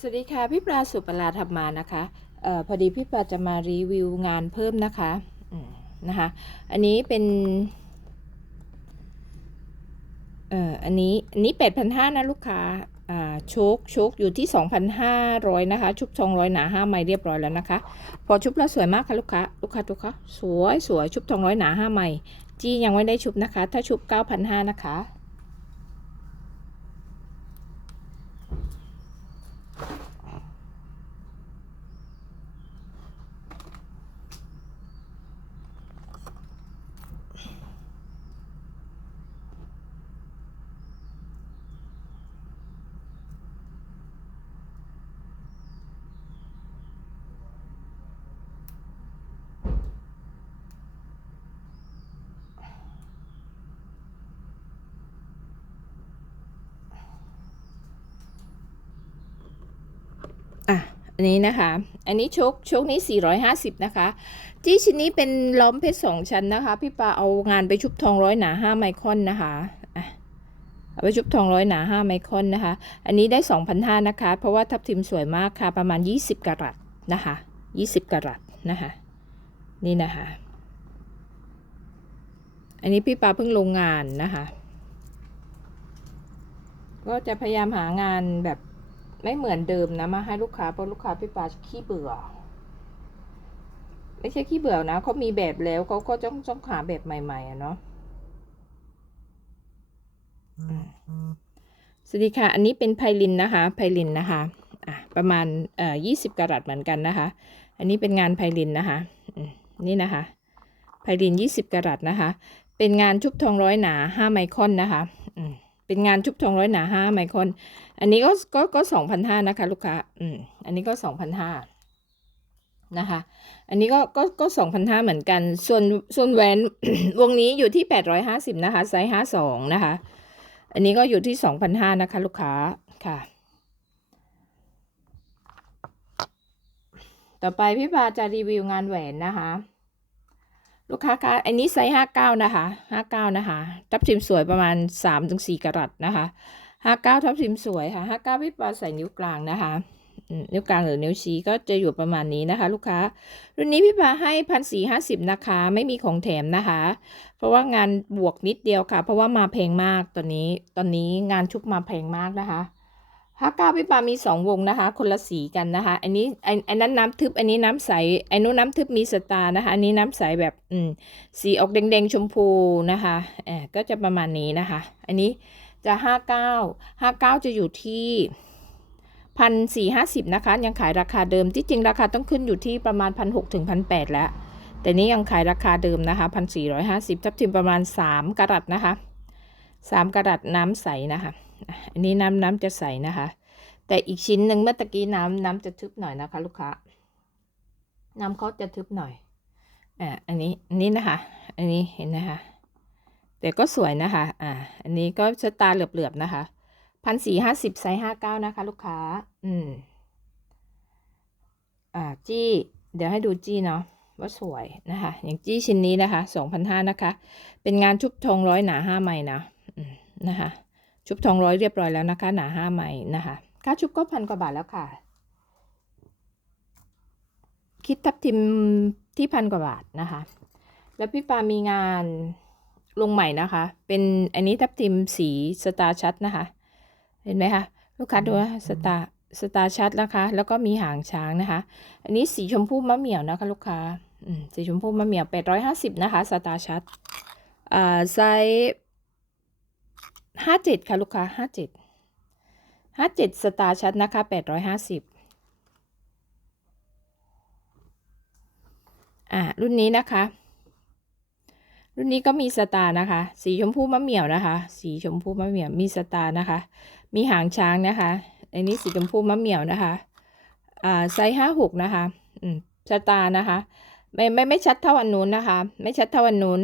สวัสดีค่ะพี่ปลาสุปลาธรรมานะคะออพอดีพี่ปลาจะมารีวิวงานเพิ่มนะคะนะคะอันนี้เป็นเอ่ออันนี้อันนี้แปดพันห้านะลูกค้าอ่าโชคโชคอยู่ที่สองพันห้าร้อยนะคะ ชุบทองร้อยหนาห้าไม้เรียบร้อยแล้วนะคะ พอชุบแล้วสวยมากค่ะลูกค้าลูกค้าทุกค้าสวยสวยชุบทองร้อยหนาห้าไม้จี้ยังไม่ได้ชุบนะคะ ถ้าชุบเก้าพันห้านะคะ อันนี้นะคะ อันนี้ชกชกนี้ 450 นะคะ จี้ชิ้นนี้เป็นล้อมเพชรสองชั้นนะคะ พี่ปาเอางานไปชุบทองร้อยหนา5ไมครอนนะคะเอาไปชุบทองร้อยหนา5ไมครอนนะคะ อันนี้ได้2,500นะคะ เพราะว่าทับทิมสวยมากค่ะ ประมาณ 20กะรัตนะคะ20กะรัตนะคะ นี่นะคะ อันนี้พี่ปาเพิ่งลงงานนะคะ ก็จะพยายามหางานแบบ ไม่เหมือนเดิมนะมาให้ลูกค้าเพราะลูกค้าพี่ปาขี้เบื่อ ไม่ใช่ขี้เบื่อนะเขามีแบบแล้วเขาก็ต้องต้องหาแบบใหม่ๆอะเนาะสวัสดีค่ะ อันนี้เป็นไพลินนะคะไพลินนะคะอะประมาณเอ่อยี่สิบกรัตเหมือนกันนะคะ อันนี้เป็นงานไพลินนะคะนี่นะคะไพลินยี่สิบกรัตนะคะ เป็นงานชุบทองร้อยหนาห้าไมครอนนะคะอืม เป็นงานชุบทองร้อยหนาห้าไมคอนอันนี้ก็ก็ก็สองพันห้านะคะ ลูกค้าอืมอันนี้ก็สองพันห้านะคะ อันนี้ก็ก็ก็สองพันห้าเหมือนกัน ส่วนส่วนแหวนวงนี้อยู่ที่แปดร้อยห้าสิบนะคะ ไซส์ห้าสองนะคะ อันนี้ก็อยู่ที่สองพันห้านะคะ ลูกค้าค่ะ ต่อไปพี่ปาจะรีวิวงานแหวนนะคะ ลูกค้าคะอันนี้ไซส์ห้าเก้านะคะห้าเก้านะคะทับทิมสวยประมาณสามถึงสี่กะรัตนะคะห้าเก้าทับทิมสวยค่ะห้าเก้าพี่ปาใส่นิ้วกลางนะคะนิ้วกลางหรือนิ้วชี้ก็จะอยู่ประมาณนี้นะคะ ลูกค้า รุ่นนี้พี่ปาให้พันสี่ห้าสิบนะคะ ไม่มีของแถมนะคะ เพราะว่างานบวกนิดเดียวค่ะ เพราะว่ามาแพงมากตอนนี้ ตอนนี้งานชุบมาแพงมากนะคะ ห้าเก้าพี่ปามีสองวงนะคะ คนละสีกันนะคะ อันนี้ไอ้ไอ้นั้นน้ำทึบ อันนี้น้ำใสไอ้นู้นน้ำทึบมีสตาร์นะคะ อันนี้น้ำใสแบบอืมสีออกแดงๆชมพูนะคะเออก็จะประมาณนี้นะคะ อันนี้จะห้าเก้าห้าเก้าจะอยู่ที่พันสี่ห้าสิบนะคะ ยังขายราคาเดิมที่จริงราคาต้องขึ้นอยู่ที่ประมาณพันหกถึงพันแปดแล้ว แต่นี้ยังขายราคาเดิมนะคะพันสี่ร้อยห้าสิบทับทิมประมาณสามกะรัตนะคะสามกะรัตน้ำใสนะคะ อันนี้น้ำน้ำจะใสนะคะ แต่อีกชิ้นหนึ่งเมื่อตะกี้น้ำน้ำจะทึบหน่อยนะคะ ลูกค้าน้ำเขาจะทึบหน่อยอ่าอันนี้อันนี้นะคะ อันนี้เห็นนะคะ แต่ก็สวยนะคะอ่าอันนี้ก็สตาเหลือบๆนะคะพันสี่ห้าสิบไซส์ห้าเก้านะคะ ลูกค้า อืมอ่าจี้ เดี๋ยวให้ดูจี้เนาะว่าสวยนะคะ อย่างจี้ชิ้นนี้นะคะสองพันห้านะคะ เป็นงานชุบทองร้อยหนาห้าไม้นะนะคะ ชุบทองร้อยเรียบร้อยแล้วนะคะ หนาห้าไม้นะคะค่าชุบก็พันกว่าบาทแล้วค่ะ คิดทับทิมที่พันกว่าบาทนะคะ แล้วพี่ปามีงานลงใหม่นะคะ เป็นอันนี้ทับทิมสีสตาร์ชัดนะคะ เห็นไหมคะลูกค้าดูว่าสตาร์สตาร์ชัดนะคะ แล้วก็มีหางช้างนะคะ อันนี้สีชมพูมะเหมี่ยวนะคะ ลูกค้าสีชมพูมะเหมี่ยวแปดร้อยห้าสิบนะคะ สตาร์ชัดอ่าไซส์ ห้าเจ็ดค่ะลูกค้าห้าเจ็ดห้าเจ็ดสตาร์ชัดนะคะแปดร้อยห้าสิบอ่ารุ่นนี้นะคะ รุ่นนี้ก็มีสตาร์นะคะ สีชมพูมะเหมี่ยวนะคะ สีชมพูมะเหมี่ยวมีสตาร์นะคะ มีหางช้างนะคะอันนี้สีชมพูมะเหมี่ยวนะคะอ่าไซส์ห้าหกนะคะอืมสตาร์นะคะ ไม่ไม่ไม่ชัดเท่าอันนู้นนะคะ ไม่ชัดเท่าอันนู้น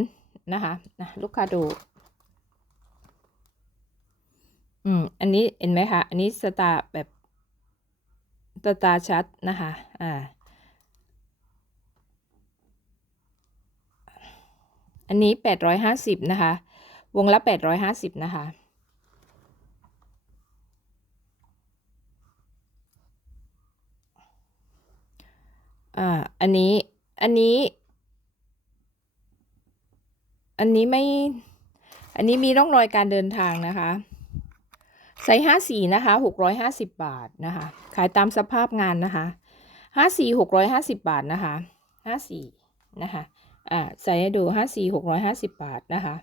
นะคะนะลูกค้าดู อืม อันนี้เห็นไหมคะ อันนี้สตาร์แบบสตาร์ชัดนะคะ อ่า อันนี้แปดร้อยห้าสิบนะคะ วงละแปดร้อยห้าสิบนะคะ อ่า อันนี้ อันนี้ อันนี้ไม่ อันนี้มีร่องรอยการเดินทางนะคะ ไซส์ห้าสี่นะคะหกร้อยห้าสิบบาทนะคะ ขายตามสภาพงานนะคะห้าสี่หกร้อยห้าสิบบาทนะคะห้าสี่นะคะอ่าใส่ให้ดูห้าสี่หกร้อยห้าสิบบาทนะคะ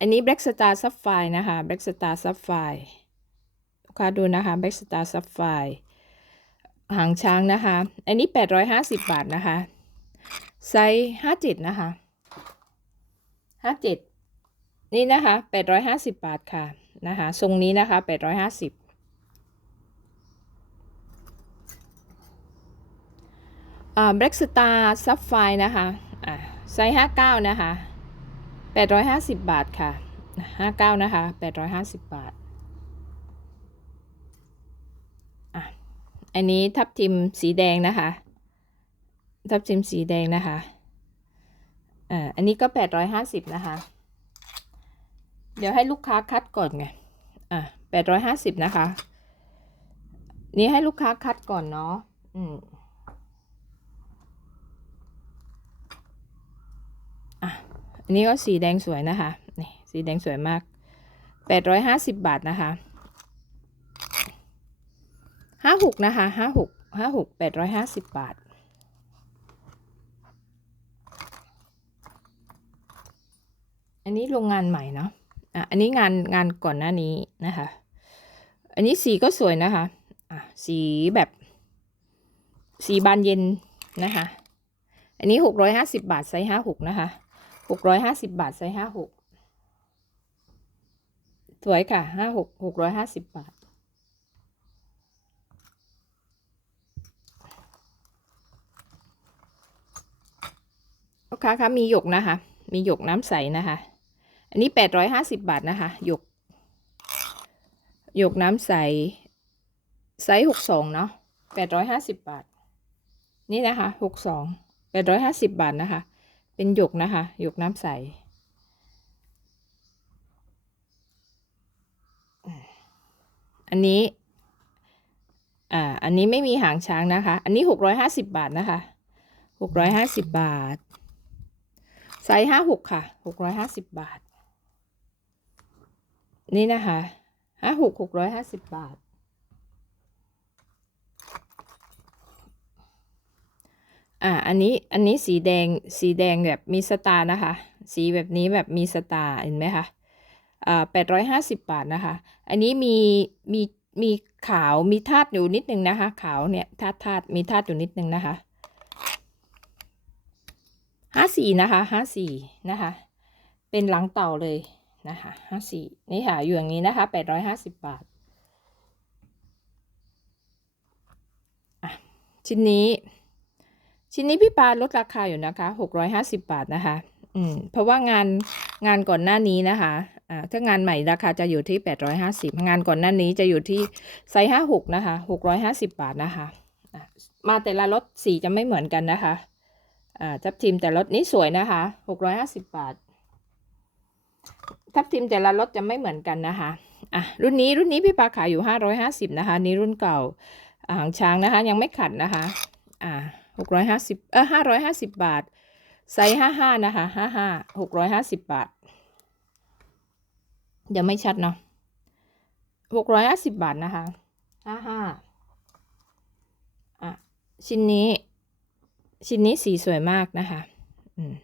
อันนี้ Black Star Sapphire นะคะ Black Star Sapphire ลูกค้าดูนะคะ Black Star Sapphire หางช้างนะคะ อันนี้แปดร้อยห้าสิบบาทนะคะ ไซส์ห้าเจ็ดนะคะห้าเจ็ด นี่นะคะแปดร้อยห้าสิบบาทค่ะนะคะทรงนี้นะคะแปดร้อยห้าสิบอ่า Black Star Sapphire นะคะอ่าไซส์ห้าเก้านะคะแปดร้อยห้าสิบบาทค่ะห้าเก้านะคะแปดร้อยห้าสิบบาทอะอันนี้ทับทิมสีแดงนะคะ ทับทิมสีแดงนะคะอ่าอันนี้ก็แปดร้อยห้าสิบนะคะ เดี๋ยวให้ลูกค้าคัดก่อนไง อะแปดร้อยห้าสิบนะคะ นี่ให้ลูกค้าคัดก่อนเนาะ อืม อะ อันนี้ก็สีแดงสวยนะคะ นี่สีแดงสวยมากแปดร้อยห้าสิบบาทนะคะห้าหกนะคะห้าหกห้าหกแปดร้อยห้าสิบบาทอันนี้โรงงานใหม่เนาะ อะอันนี้งานงานก่อนหน้านี้นะคะ อันนี้สีก็สวยนะคะอะสีแบบ สีบานเย็นนะคะ อันนี้หกร้อยห้าสิบบาทไซส์ห้าหกนะคะหกร้อยห้าสิบบาทไซส์ห้าหกสวยค่ะห้าหกหกร้อยห้าสิบบาท ลูกค้าคะมีหยกนะคะ มีหยกน้ำใสนะคะ อันนี้แปดร้อยห้าสิบบาทนะคะ หยก หยกน้ำใส ไซส์หกสองเนาะแปดร้อยห้าสิบบาท นี่นะคะหกสองแปดร้อยห้าสิบบาทนะคะ เป็นหยกนะคะ หยกน้ำใส อันนี้ อ่า อันนี้ไม่มีหางช้างนะคะ อันนี้หกร้อยห้าสิบบาทนะคะหกร้อยห้าสิบบาทไซส์ห้าหกค่ะหกร้อยห้าสิบบาท นี่นะคะห้าหกหกร้อยห้าสิบบาท อ่า อันนี้ อันนี้สีแดง สีแดงแบบมีสตาร์นะคะ สีแบบนี้แบบมีสตาร์เห็นไหมคะ อ่าแปดร้อยห้าสิบบาทนะคะ อันนี้มี มี มีขาว มีธาตุอยู่นิดนึงนะคะ ขาวเนี่ยธาตุธาตุมีธาตุอยู่นิดนึงนะคะห้าสี่นะคะห้าสี่นะคะ เป็นหลังเต่าเลย นะคะห้าสี่นี่ค่ะ อยู่อย่างนี้นะคะแปดร้อยห้าสิบบาทอะชิ้นนี้ ชิ้นนี้พี่ปาลดราคาอยู่นะคะหกร้อยห้าสิบบาทนะคะ อืม เพราะว่างานงานก่อนหน้านี้นะคะ อ่า ถ้างานใหม่ราคาจะอยู่ที่แปดร้อยห้าสิบงานก่อนหน้านี้จะอยู่ที่ไซส์ห้าหกนะคะหกร้อยห้าสิบบาทนะคะมาแต่ละรถสีจะไม่เหมือนกันนะคะ อ่าทับทิมแต่รถนี้สวยนะคะหกร้อยห้าสิบบาท ทับทิมแต่ละรถจะไม่เหมือนกันนะคะอะรุ่นนี้รุ่นนี้พี่ปาขายอยู่ห้าร้อยห้าสิบนะคะ นี่รุ่นเก่าหางช้างนะคะ ยังไม่ขัดนะคะอ่าหกร้อยห้าสิบเออห้าร้อยห้าสิบบาทไซส์ห้าห้านะคะห้าห้าหกร้อยห้าสิบบาทเดี๋ยวไม่ชัดเนาะหกร้อยห้าสิบบาทนะคะห้าห้าอะชิ้นนี้ ชิ้นนี้สีสวยมากนะคะ อืม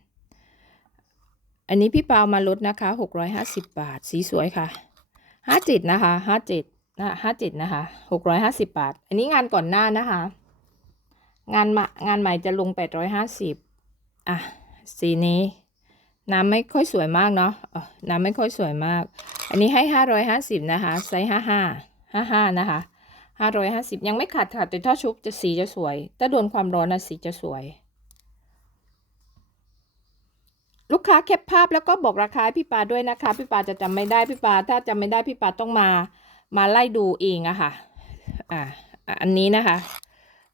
อันนี้พี่เปามาลดนะคะหกร้อยห้าสิบบาท สีสวยค่ะห้าจ็ดนะคะห้าจ็ดนะห้าจ็ดนะคะหกร้อยห้าสิบบาท อันนี้งานก่อนหน้านะคะ งานมางานใหม่จะลงแปดร้อยห้าสิบอะ สีนี้ น้ำไม่ค่อยสวยมากเนาะน้ำไม่ค่อยสวยมาก อันนี้ให้ห้าร้อยห้าสิบนะคะ ไซส์ห้าห้าห้าห้านะคะห้าร้อยห้าสิบยังไม่ขาดค่ะแต่ถ้าชุบจะสีจะสวย ถ้าโดนความร้อนนะสีจะสวย ลูกค้าแคปภาพแล้วก็บอกราคาพี่ปาด้วยนะคะ พี่ปาจะจำไม่ได้พี่ปาถ้าจำไม่ได้พี่ปาต้องมามาไล่ดูเองอะค่ะ อ่าอันนี้นะคะ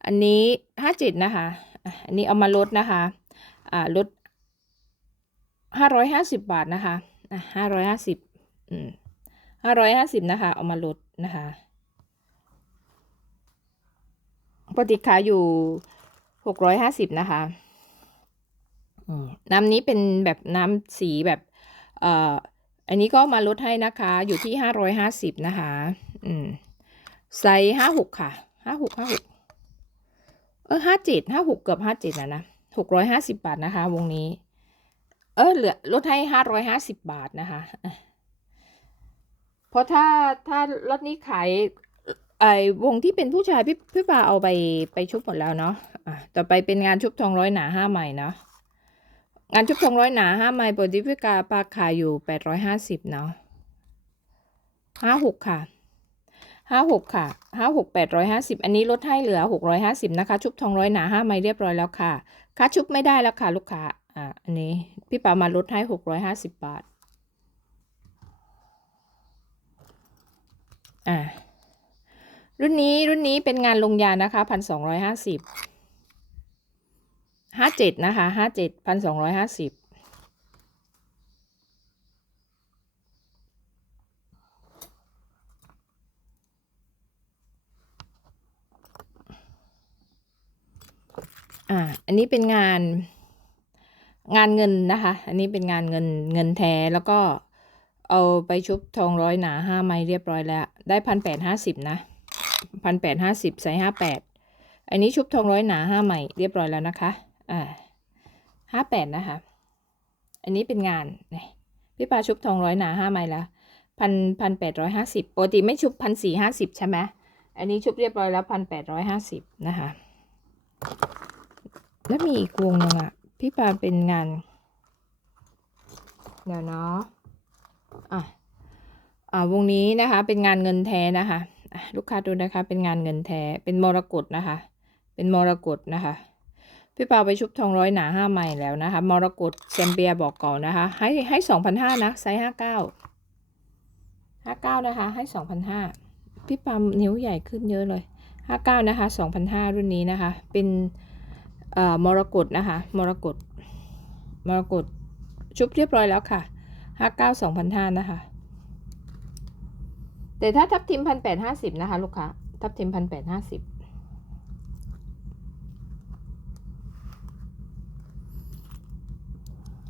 อันนี้ห้าเจ็ดนะคะ อันนี้เอามาลดนะคะ อ่าลดห้าร้อยห้าสิบบาทนะคะอะห้าร้อยห้าสิบอืมห้าร้อยห้าสิบนะคะ เอามาลดนะคะปกติขายอยู่หกร้อยห้าสิบนะคะ น้ำนี้เป็นแบบน้ำสีแบบเอ่ออันนี้ก็มาลดให้นะคะ อยู่ที่ห้าร้อยห้าสิบนะคะ อืมไซส์ห้าหกค่ะห้าหกห้าหกเออห้าเจ็ดห้าหกเกือบห้าเจ็ดนะนะหกร้อยห้าสิบบาทนะคะ วงนี้ เออเหลือลดให้ห้าร้อยห้าสิบบาทนะคะอะเพราะถ้าถ้ารถนี้ขายไอ้วงที่เป็นผู้ชายพี่พี่ปาเอาไปไปชุบหมดแล้วเนาะอะต่อไปเป็นงานชุบทองร้อยหนาห้าใหม่เนาะ งานชุบทองร้อยหนาห้าไมล์ปกติพิกาปาขายอยู่แปดร้อยห้าสิบเนาะห้าหกค่ะห้าหกค่ะห้าหกแปดร้อยห้าสิบอันนี้ลดให้เหลือหกร้อยห้าสิบนะคะ ชุบทองร้อยหนาห้าไมล์เรียบร้อยแล้วค่ะค่าชุบไม่ได้แล้วค่ะลูกค้าอ่าอันนี้พี่ปามาลดให้หกร้อยห้าสิบบาทอ่ารุ่นนี้รุ่นนี้เป็นงานลงยานะคะพันสองร้อยห้าสิบ ห้าเจ็ดนะคะห้าเจ็ดพันสองร้อยห้าสิบอ่า อันนี้เป็นงานงานเงินนะคะ อันนี้เป็นงานเงินเงินแท้แล้วก็เอาไปชุบทองร้อยหนาห้าไม้เรียบร้อยแล้ว ได้พันแปดห้าสิบนะพันแปดห้าสิบใส่ห้าแปดอันนี้ชุบทองร้อยหนาห้าไม้เรียบร้อยแล้วนะคะ อ่าห้าแปดนะคะ อันนี้เป็นงานพี่ปาชุบทองร้อยหนาห้าไม้ละพันพันแปดร้อยห้าสิบปกติไม่ชุบพันสี่ห้าสิบใช่ไหมอันนี้ชุบเรียบร้อยแล้วพันแปดร้อยห้าสิบนะคะ แล้วมีอีกวงหนึ่งอะ พี่ปาเป็นงานเดี๋ยวเนาะอะอ่าวงนี้นะคะ เป็นงานเงินแท้นะคะอะลูกค้าดูนะคะ เป็นงานเงินแท้ เป็นมรกตนะคะ เป็นมรกตนะคะ พี่ปาไปชุบทองร้อยหนาห้าใหม่แล้วนะคะ มรกตแซมเบียบอกก่อนนะคะ ให้ให้สองพันห้านะ ไซส์ห้าเก้าห้าเก้านะคะ ให้สองพันห้าพี่ปามนิ้วใหญ่ขึ้นเยอะเลยห้าเก้านะคะสองพันห้ารุ่นนี้นะคะ เป็นเอ่อมรกตนะคะ มรกตมรกตชุบเรียบร้อยแล้วค่ะห้าเก้าสองพันห้านะคะ แต่ถ้าทับทิมพันแปดห้าสิบนะคะ ลูกค้า ทับทิมพันแปดห้าสิบ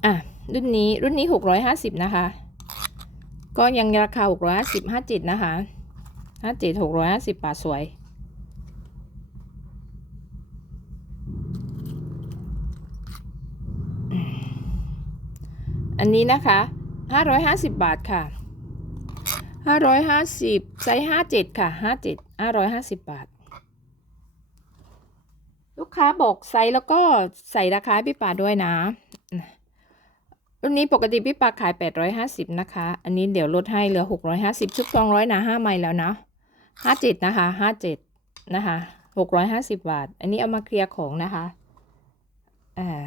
อะ รุ่นนี้รุ่นนี้หกร้อยห้าสิบนะคะ ก็ยังราคาหกร้อยห้าสิบห้าเจิตนะคะห้าเจิตหกร้อยห้าสิบบาทสวย อันนี้นะคะห้าร้อยห้าสิบบาทค่ะห้าร้อยห้าสิบไซส์ห้าเจ็ดค่ะห้าเจ็ดห้าร้อยห้าสิบบาท ลูกค้าบอกไซส์แล้วก็ใส่ราคาพี่ป่าด้วยนะ รุ่นนี้ปกติพี่ปาขาย 850 นะคะ อันนี้เดี๋ยวลดให้เหลือ 650 ชุด200นะ5ไมล์แล้วนะ 57 นะคะ 57 นะคะ 650 บาท อันนี้เอามาเคลียร์ของนะคะอ่า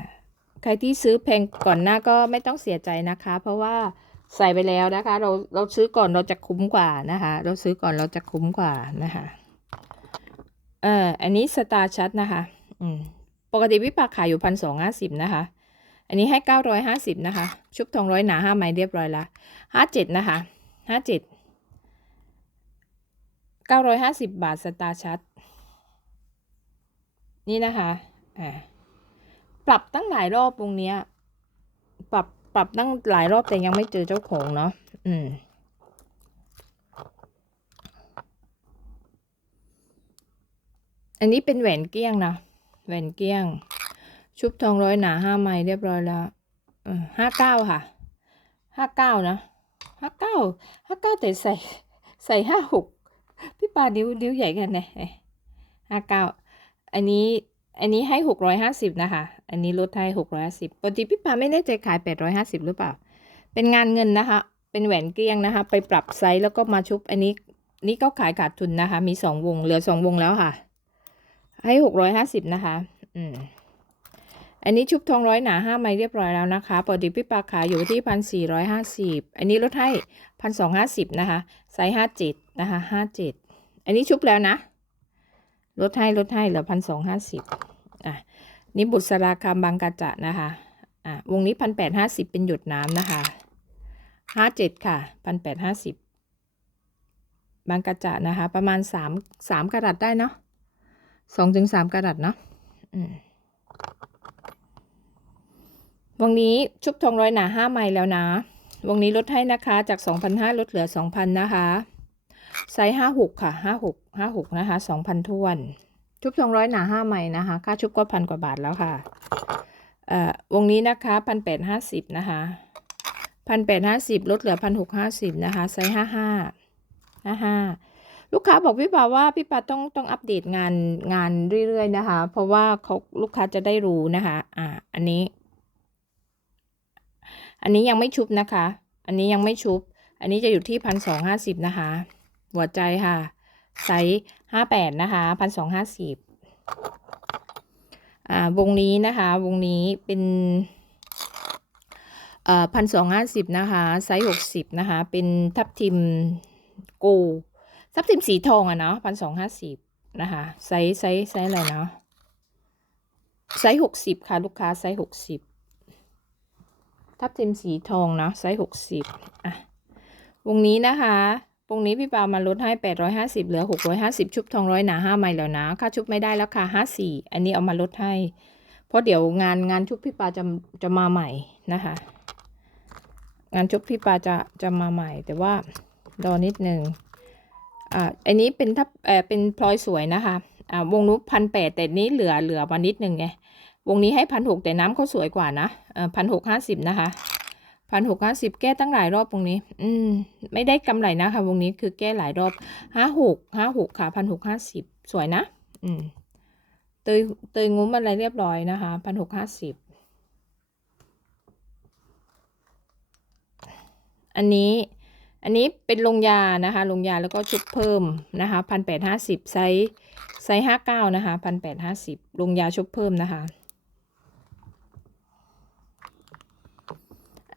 ใครที่ซื้อแพงก่อนหน้าก็ไม่ต้องเสียใจนะคะ เพราะว่าใส่ไปแล้วนะคะ เราเราซื้อก่อนเราจะคุ้มกว่านะคะ เราซื้อก่อนเราจะคุ้มกว่านะคะเอออันนี้สตาร์ชัดนะคะ อืม ปกติพี่ปาขายอยู่พันสองห้าสิบนะคะ อันนี้ให้เก้าร้อยห้าสิบนะคะ ชุบทองร้อยหนาห้าไม้เรียบร้อยละห้าเจ็ดนะคะห้าเจ็ดเก้าร้อยห้าสิบบาทสตาร์ชัด นี่นะคะอ่าปรับตั้งหลายรอบวงเนี้ย ปรับปรับตั้งหลายรอบแต่ยังไม่เจอเจ้าของเนาะอืมอันนี้เป็นแหวนเกี้ยงนะแหวนเกี้ยง ชุบทองร้อยหนาห้าไม้เรียบร้อยแล้วห้าเก้าค่ะห้าเก้านะห้าเก้าห้าเก้าแต่ใส่ใส่ห้าหกพี่ปานิ้วนิ้วใหญ่กันนะห้าเก้าอันนี้อันนี้ให้หกร้อยห้าสิบนะคะ อันนี้ลดให้หกร้อยห้าสิบปกติพี่ปาไม่แน่ใจขายแปดร้อยห้าสิบหรือเปล่า เป็นงานเงินนะคะ เป็นแหวนเกลี้ยงนะคะ ไปปรับไซส์แล้วก็มาชุบอันนี้นี่ก็ขายขาดทุนนะคะ มีสองวงเหลือสองวงแล้วค่ะ ให้หกร้อยห้าสิบนะคะ อืม อันนี้ชุบทองร้อยหนาห้าไม้เรียบร้อยแล้วนะคะปกติพี่ปาขายอยู่ที่พันสี่ร้อยห้าสิบอันนี้ลดให้พันสองห้าสิบนะคะไซส์ห้าเจ็ดนะคะห้าเจ็ดอันนี้ชุบแล้วนะลดให้ลดให้เหลือพันสองห้าสิบอะนี่บุษราคามบางกระจะนะคะอะวงนี้พันแปดห้าสิบเป็นหยดน้ำนะคะห้าเจ็ดค่ะพันแปดห้าสิบบางกระจะนะคะ ประมาณสามสามกระดัดได้เนาะสองถึงสามกระรัตเนาะอืม วงนี้ชุบทองร้อยหนาห้าไมล์แล้วนะ วงนี้ลดให้นะคะจากสองพันห้าลดเหลือสองพันนะคะ ไซส์ห้าหกค่ะห้าหกห้าหกนะคะสองพันทวน ชุบทองร้อยหนาห้าไมล์นะคะ ค่าชุบก็พันกว่าบาทแล้วค่ะเอ่อวงนี้นะคะพันแปดห้าสิบนะคะพันแปดห้าสิบลดเหลือพันหกห้าสิบนะคะ ไซส์ห้าห้าห้าห้าลูกค้าบอกพี่ปาว่าพี่ปาต้องต้องอัปเดตงานงานเรื่อยๆนะคะ เพราะว่าเขาลูกค้าจะได้รู้นะคะ อ่า อันนี้ อันนี้ยังไม่ชุบนะคะ อันนี้ยังไม่ชุบ อันนี้จะอยู่ที่พันสองห้าสิบนะคะ หัวใจค่ะ ไซส์ห้าแปดนะคะพันสองห้าสิบอ่าวงนี้นะคะ วงนี้เป็นเอ่อพันสองห้าสิบนะคะ ไซส์หกสิบนะคะ เป็นทับทิมโกทับทิมสีทองอะเนาะพันสองห้าสิบนะคะ ไซส์ไซส์ไซส์อะไรเนาะไซส์หกสิบค่ะ ลูกค้าไซส์หกสิบ ทับทิมสีทองเนาะไซส์หกสิบอะวงนี้นะคะวงนี้พี่ปามาลดให้แปดร้อยห้าสิบเหลือหกร้อยห้าสิบชุบทองร้อยหนาห้าไมล์แล้วนะค่าชุบไม่ได้แล้วค่ะห้าสี่อันนี้เอามาลดให้ เพราะเดี๋ยวงานงานชุบพี่ปาจะจะมาใหม่นะคะ งานชุบพี่ปาจะจะมาใหม่ แต่ว่ารอนิดนึงอ่าอันนี้เป็นทับเอ่อเป็นพลอยสวยนะคะอ่าวงนู้พันแปดแต่นี้เหลือเหลือมานิดนึงไง วงนี้ให้พันหกแต่น้ำเขาสวยกว่านะพันหกห้าสิบนะคะพันหกห้าสิบแก้ตั้งหลายรอบวงนี้ อืม ไม่ได้กำไรนะคะวงนี้คือแก้หลายรอบห้าหกห้าหกค่ะพันหกห้าสิบสวยนะ อืมเตยเตยงุ้มอะไรเรียบร้อยนะคะพันหกห้าสิบอันนี้อันนี้เป็นลงยานะคะ ลงยาแล้วก็ชุบเพิ่มนะคะพันแปดห้าสิบไซส์ไซส์ห้าเก้านะคะพันแปดห้าสิบลงยาชุบเพิ่มนะคะ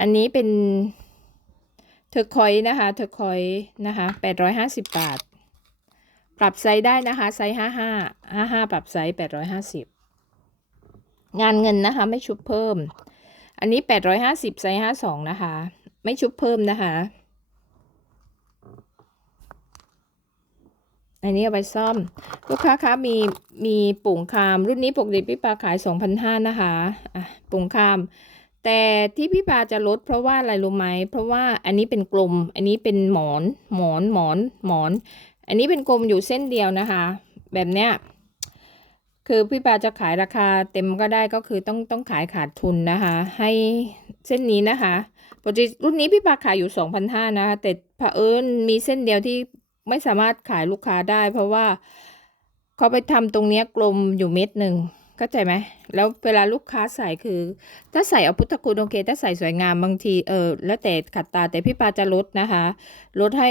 อันนี้เป็นเทอร์คอยส์นะคะเทอร์คอยส์นะคะแปดร้อยห้าสิบบาท ปรับไซส์ได้นะคะไซส์ห้าห้าห้าห้าปรับไซส์แปดร้อยห้าสิบงานเงินนะคะไม่ชุบเพิ่ม อันนี้แปดร้อยห้าสิบไซส์ห้าสองนะคะ ไม่ชุบเพิ่มนะคะ อันนี้เอาไปซ่อม ลูกค้าคะมีมีปุ่งคาม รุ่นนี้ปกติพี่ปาขาย2,500นะคะอะปุ่งคาม แต่ที่พี่ปาจะลดเพราะว่าอะไรรู้ไหมเพราะว่าอันนี้เป็นกลม อันนี้เป็นหมอนหมอนหมอนหมอน อันนี้เป็นกลมอยู่เส้นเดียวนะคะ แบบเนี้ยคือพี่ปาจะขายราคาเต็มก็ได้ก็คือต้องต้องขายขาดทุนนะคะ ให้เส้นนี้นะคะปกติรุ่นนี้พี่ปาขายอยู่ 2,500นะคะแต่เผอิญมีเส้นเดียวที่ไม่สามารถขายลูกค้าได้ เพราะว่าเขาไปทำตรงเนี้ยกลมอยู่เม็ดหนึ่ง เข้าใจไหมแล้วเวลาลูกค้าใส่คือ ถ้าใส่เอาพุทธคุณโอเค ถ้าใส่สวยงามบางทีเออแล้วแต่ขัดตาแต่พี่ปาจะลดนะคะ ลดให้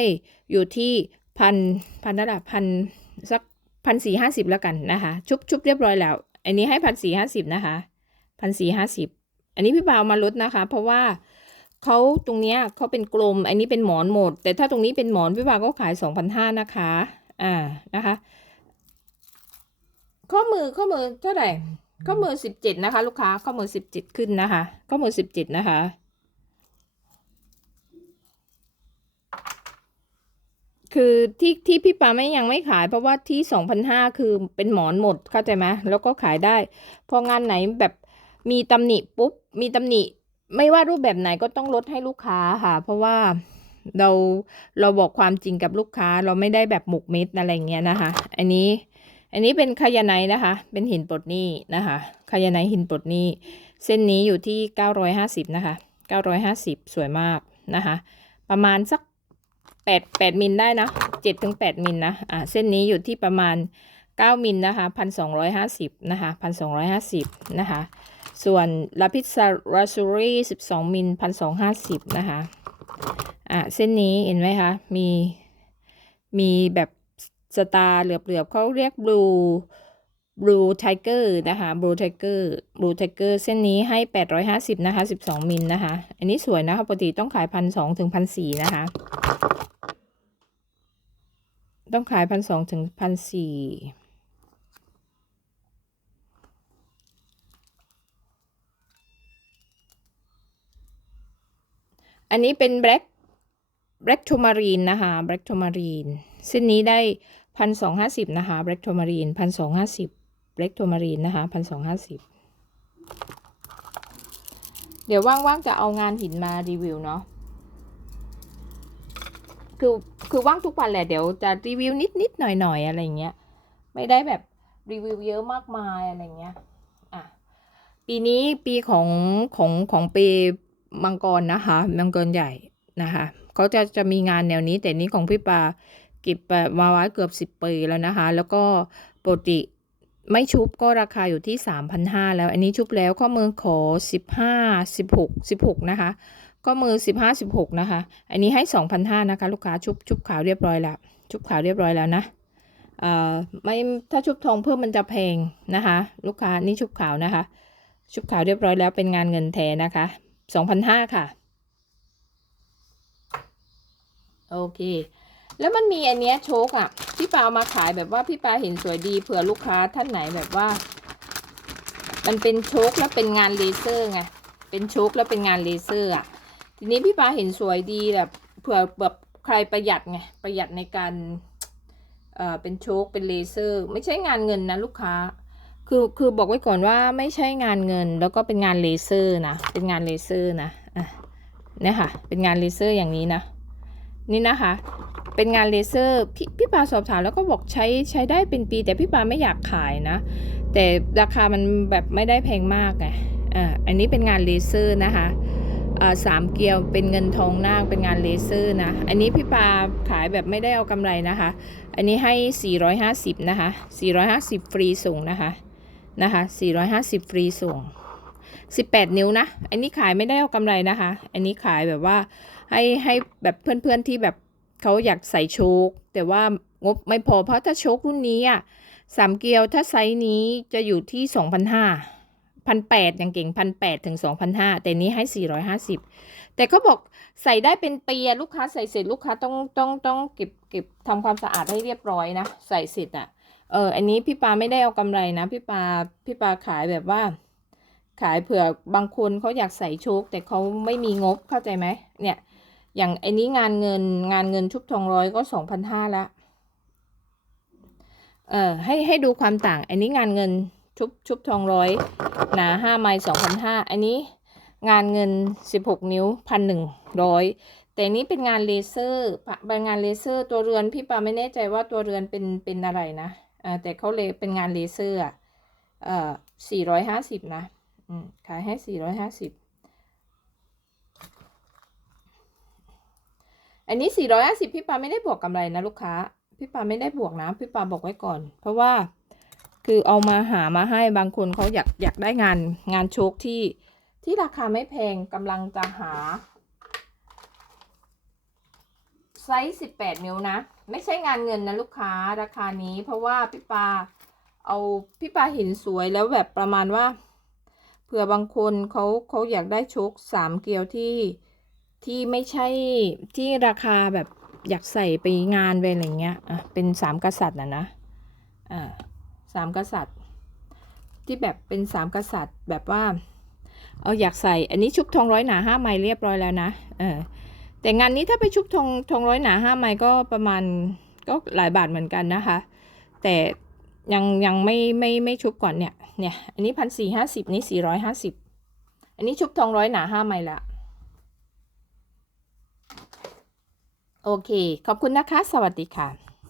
อยู่ที่พันพันระดับพันสักพันสี่ห้าสิบแล้วกันนะคะ ชุบชุบเรียบร้อยแล้ว อันนี้ให้พันสี่ห้าสิบนะคะพันสี่ห้าสิบอันนี้พี่ปาเอามาลดนะคะ เพราะว่าเขาตรงเนี้ยเขาเป็นกลม อันนี้เป็นหมอนหมด แต่ถ้าตรงนี้เป็นหมอนพี่ปาก็ขายสองพันห้านะคะ อ่านะคะ ข้อมือข้อมือเท่าไหร่ข้อมือสิบเจ็ดนะคะ ลูกค้าข้อมือสิบเจ็ดขึ้นนะคะข้อมือสิบเจ็ดนะคะคือที่ที่พี่ปาไม่ยังไม่ขายเพราะว่าที่สองพันห้าคือเป็นหมอนหมดเข้าใจไหมแล้วก็ขายได้ พองานไหนแบบมีตำหนิปุ๊บมีตำหนิ ไม่ว่ารูปแบบไหนก็ต้องลดให้ลูกค้าค่ะ เพราะว่าเราเราบอกความจริงกับลูกค้าเราไม่ได้แบบหมกเม็ดอะไรเงี้ยนะคะ อันนี้ อันนี้เป็นคายาไนนะคะ เป็นหินปลดหนี้นะคะคายาไนหินปลดหนี้ เส้นนี้อยู่ที่เก้าร้อยห้าสิบนะคะเก้าร้อยห้าสิบสวยมากนะคะ ประมาณสักแปดแปดมิลได้นะเจ็ดถึงแปดมิลนะ อ่า เส้นนี้อยู่ที่ประมาณเก้ามิลนะคะพันสองร้อยห้าสิบนะคะพันสองร้อยห้าสิบนะคะ ส่วนลาพิซาราซูรี่สิบสองมิลพันสองห้าสิบนะคะ อ่า เส้นนี้เห็นไหมคะ มี มีแบบ สตาร์เหลือบๆเขาเรียกบลูบลูไทเกอร์นะคะบลูไทเกอร์บลูไทเกอร์เส้นนี้ให้แปดร้อยห้าสิบนะคะสิบสองมิลนะคะ อันนี้สวยนะคะปกติต้องขายพันสองถึงพันสี่นะคะ ต้องขายพันสองถึงพันสี่อันนี้เป็นแบล็กแบล็กทูมารีนนะคะแบล็กทูมารีนเส้นนี้ได้ พันสองห้าสิบนะคะ black tourmaline พันสองห้าสิบ black tourmaline นะคะพันสองห้าสิบเดี๋ยวว่างๆจะเอางานหินมารีวิวเนาะคือคือว่างทุกวันแหละเดี๋ยวจะรีวิวนิดนิดๆหน่อยหน่อยๆอะไรเงี้ยไม่ได้แบบรีวิวเยอะมากมายอะไรเงี้ยอะปีนี้ปีของของของปีมังกรนะคะมังกรใหญ่นะคะเขาจะจะมีงานแนวนี้แต่นี้ของพี่ปา เก็บมาไว้เกือบสิบปีแล้วนะคะ แล้วก็ปกติไม่ชุบก็ราคาอยู่ที่สามพันห้าแล้ว อันนี้ชุบแล้วข้อมือขอสิบห้าสิบหกสิบหกนะคะก็มือสิบห้าสิบหกนะคะ อันนี้ให้สองพันห้านะคะ ลูกค้าชุบชุบขาวเรียบร้อยแล้ว ชุบขาวเรียบร้อยแล้วนะเอ่อไม่ถ้าชุบทองเพิ่มมันจะแพงนะคะ ลูกค้านี่ชุบขาวนะคะ ชุบขาวเรียบร้อยแล้วเป็นงานเงินแท้นะคะสองพันห้าค่ะ โอเค แล้วมันมีอันเนี้ยโชคอะพี่ปาเอามาขายแบบว่าพี่ปาเห็นสวยดีเผื่อลูกค้าท่านไหนแบบว่า มันเป็นโชคแล้วเป็นงานเลเซอร์ไงเป็นโชคแล้วเป็นงานเลเซอร์อะทีนี้พี่ปาเห็นสวยดีแบบเผื่อแบบใครประหยัดไงประหยัดในการเอ่อเป็นโชคเป็นเลเซอร์ ไม่ใช่งานเงินนะลูกค้า คือคือบอกไว้ก่อนว่าไม่ใช่งานเงินแล้วก็เป็นงานเลเซอร์นะเป็นงานเลเซอร์นะอะเนี่ยค่ะ เป็นงานเลเซอร์อย่างนี้นะ นี่นะคะ เป็นงานเลเซอร์พี่พี่ปาสอบถามแล้วก็บอกใช้ใช้ได้เป็นปี แต่พี่ปาไม่อยากขายนะ แต่ราคามันแบบไม่ได้แพงมากไงอ่าอันนี้เป็นงานเลเซอร์นะคะสามเกลียวเป็นเงินทองนางเป็นงานเลเซอร์นะ อันนี้พี่ปาขายแบบไม่ได้เอากำไรนะคะ อันนี้ให้ 450 นะคะ 450 ฟรีส่งนะคะนะคะ 450 ฟรีส่ง 18 นิ้วนะ อันนี้ขายไม่ได้เอากำไรนะคะ อันนี้ขายแบบว่า ให้ให้แบบเพื่อนๆที่แบบเขาอยากใส่โชค แต่ว่างบไม่พอเพราะถ้าโชครุ่นนี้อะสามเกลียวถ้าไซส์นี้จะอยู่ที่2,500 1,800อย่างเก่ง1,800ถึง2,500แต่นี้ให้450แต่เขาบอกใส่ได้เป็นปีลูกค้าใส่เสร็จลูกค้าต้องต้องต้องเก็บเก็บทำความสะอาดให้เรียบร้อยนะ ใส่เสร็จอะเอออันนี้พี่ปาไม่ได้เอากำไรนะ พี่ปาพี่ปาขายแบบว่า ขายเผื่อบางคนเขาอยากใส่โชคแต่เขาไม่มีงบเข้าใจไหมเนี่ย อย่างไอ้นี้งานเงินงานเงินชุบทองร้อยก็สองพันห้าละเออให้ให้ดูความต่างอันนี้งานเงินชุบชุบทองร้อยหนาห้าไมล์สองพันห้าอันนี้งานเงินสิบหกนิ้วพันหนึ่งร้อยแต่นี้เป็นงานเลเซอร์เป็นงานเลเซอร์ตัวเรือนพี่ปาไม่แน่ใจว่าตัวเรือนเป็นเป็นอะไรนะอ่าแต่เขาเลยเป็นงานเลเซอร์อะเอ่อสี่ร้อยห้าสิบนะอืมขายให้สี่ร้อยห้าสิบ อันนี้สี่ร้อยห้าสิบพี่ปาไม่ได้บวกกำไรนะลูกค้า พี่ปาไม่ได้บวกนะ พี่ปาบอกไว้ก่อน เพราะว่าคือเอามาหามาให้บางคนเขาอยากอยากได้งานงานโชคที่ที่ราคาไม่แพงกำลังจะหาไซส์สิบแปดนิ้วนะ ไม่ใช่งานเงินนะลูกค้าราคานี้ เพราะว่าพี่ปาเอาพี่ปาห็นสวยแล้วแบบประมาณว่าเผื่อบางคนเขาเขาอยากได้โชคสามเกลียวที่ ที่ไม่ใช่ที่ราคาแบบอยากใส่ไปงานไปอะไรเงี้ยอะเป็นสามกษัตริย์นะนะอ่าสามกษัตริย์ ที่แบบเป็นสามกษัตริย์แบบว่าเอาอยากใส่อันนี้ชุบทองร้อยหนาห้าไมล์เรียบร้อยแล้วนะเออแต่งานนี้ถ้าไปชุบทองทองร้อยหนาห้าไมล์ก็ประมาณก็หลายบาทเหมือนกันนะคะ แต่ยังยังไม่ไม่ไม่ชุบก่อนเนี่ยเนี่ยอันนี้พันสี่ห้าสิบนี่สี่ร้อยห้าสิบอันนี้ชุบทองร้อยหนาห้าไมล์ละ โอเค ขอบคุณนะคะ สวัสดีค่ะ